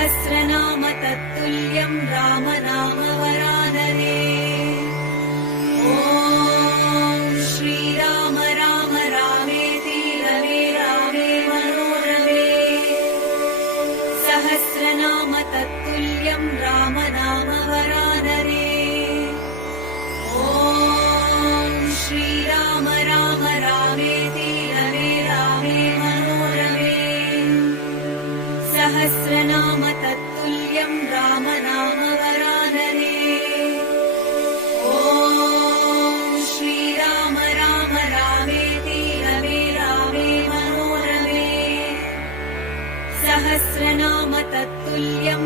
सहस्रनाम तत्तुल्यं राम नाम वरानने। ॐ श्रीराम राम रामेति रमे रामे मनोरमे। सहस्रनाम तत्तुल्यं राम नाम वरानने। ॐ श्रीराम राम रामेति रमे रामे मनोरमे। सहस्रनाम तत्तुल्यं राम नाम वरानने। ॐ श्रीराम राम रामेति रमे रामे मनोरमे। सहस्रनाम तत्तुल्यं